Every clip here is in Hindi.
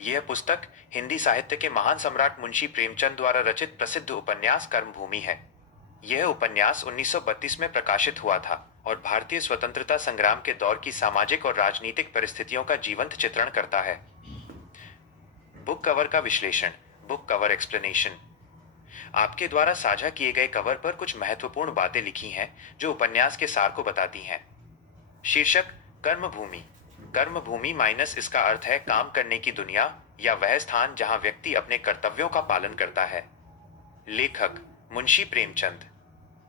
यह पुस्तक हिंदी साहित्य के महान सम्राट मुंशी प्रेमचंद द्वारा रचित प्रसिद्ध उपन्यास कर्मभूमि है। यह उपन्यास 1932 में प्रकाशित हुआ था और भारतीय स्वतंत्रता संग्राम के दौर की सामाजिक और राजनीतिक परिस्थितियों का जीवंत चित्रण करता है। बुक कवर का विश्लेषण। Book cover explanation. आपके द्वारा साझा किए गए कवर पर कुछ महत्वपूर्ण बातें लिखी हैं जो उपन्यास के सार को बताती हैं। शीर्षक कर्मभूमि। कर्मभूमि माइनस इसका अर्थ है काम करने की दुनिया या वह स्थान जहां व्यक्ति अपने कर्तव्यों का पालन करता है। लेखक मुंशी प्रेमचंद।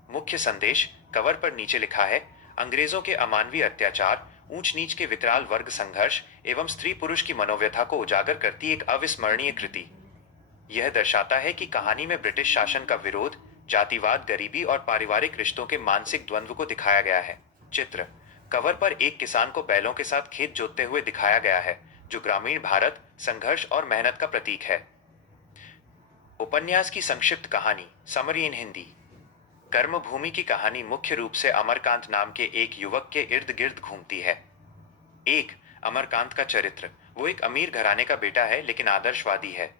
मुख्य संदेश कवर पर नीचे लिखा है, अंग्रेजों के अमानवीय अत्याचार, ऊंच नीच के विकराल वर्ग संघर्ष एवं स्त्री पुरुष की मनोव्यथा को उजागर करती एक अविस्मरणीय कृति। यह दर्शाता है कि कहानी में ब्रिटिश शासन का विरोध, जातिवाद, गरीबी और पारिवारिक रिश्तों के मानसिक द्वंद्व को दिखाया गया है। चित्र। कवर पर एक किसान को बैलों के साथ खेत जोतते हुए दिखाया गया है, जो ग्रामीण भारत, संघर्ष और मेहनत का प्रतीक है। उपन्यास की संक्षिप्त कहानी, समरी इन हिंदी। कर्मभूमि की कहानी मुख्य रूप से अमरकांत नाम के एक युवक के इर्द गिर्द घूमती है। एक अमरकांत का चरित्र। वो एक अमीर घराने का बेटा है लेकिन आदर्शवादी है।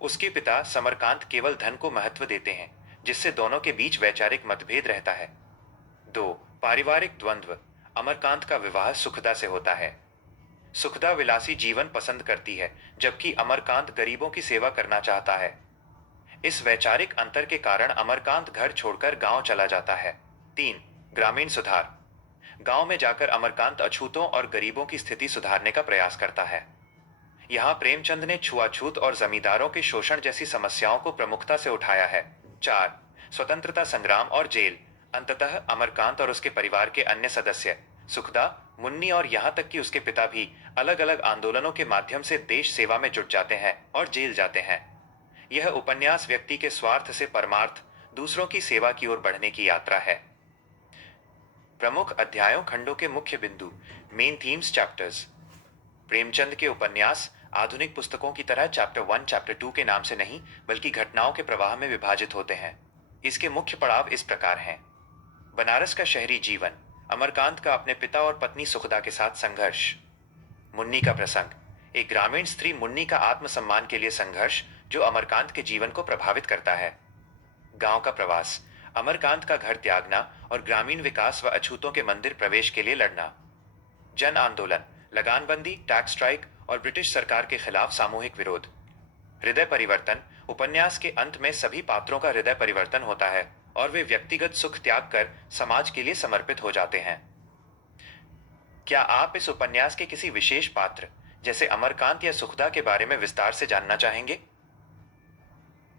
उसके पिता समरकांत केवल धन को महत्व देते हैं, जिससे दोनों के बीच वैचारिक मतभेद रहता है। दो पारिवारिक द्वंद्व। अमरकांत का विवाह सुखदा से होता है। सुखदा विलासी जीवन पसंद करती है, जबकि अमरकांत गरीबों की सेवा करना चाहता है। इस वैचारिक अंतर के कारण अमरकांत घर छोड़कर गांव चला जाता है। तीन ग्रामीण सुधार। गांव में जाकर अमरकांत अछूतों और गरीबों की स्थिति सुधारने का प्रयास करता है। यहां प्रेमचंद ने छुआछूत और जमींदारों के शोषण जैसी समस्याओं को प्रमुखता से उठाया है। चार स्वतंत्रता संग्राम और जेल। अंततः अमरकांत और उसके परिवार के अन्य सदस्य, सुखदा, मुन्नी और यहां तक कि उसके पिता भी अलग अलग आंदोलनों के माध्यम से देश सेवा में जुट जाते हैं और जेल जाते हैं। यह उपन्यास व्यक्ति के स्वार्थ से परमार्थ, दूसरों की सेवा की ओर बढ़ने की यात्रा है। प्रमुख अध्यायों, खंडों के मुख्य बिंदु, मेन थीम्स, चैप्टर्स। प्रेमचंद के उपन्यास आधुनिक पुस्तकों की तरह चैप्टर 1, चैप्टर 2 के नाम से नहीं, बल्कि घटनाओं के प्रवाह में विभाजित होते हैं। इसके मुख्य पड़ाव इस प्रकार हैं। बनारस का शहरी जीवन। अमरकांत का अपने पिता और पत्नी सुखदा के साथ संघर्ष। मुन्नी का प्रसंग। एक ग्रामीण स्त्री मुन्नी का आत्मसम्मान के लिए संघर्ष, जो अमरकांत के जीवन को प्रभावित करता है। गांव का प्रवास। अमरकांत का घर त्यागना और ग्रामीण विकास व अछूतों के मंदिर प्रवेश के लिए लड़ना। जन आंदोलन। लगानबंदी, टैक्स स्ट्राइक और ब्रिटिश सरकार के खिलाफ सामूहिक विरोध। हृदय परिवर्तन। उपन्यास के अंत में सभी पात्रों का हृदय परिवर्तन होता है और वे व्यक्तिगत सुख त्याग कर समाज के लिए समर्पित हो जाते हैं। क्या आप इस उपन्यास के किसी विशेष पात्र, जैसे अमरकांत या सुखदा, के बारे में विस्तार से जानना चाहेंगे?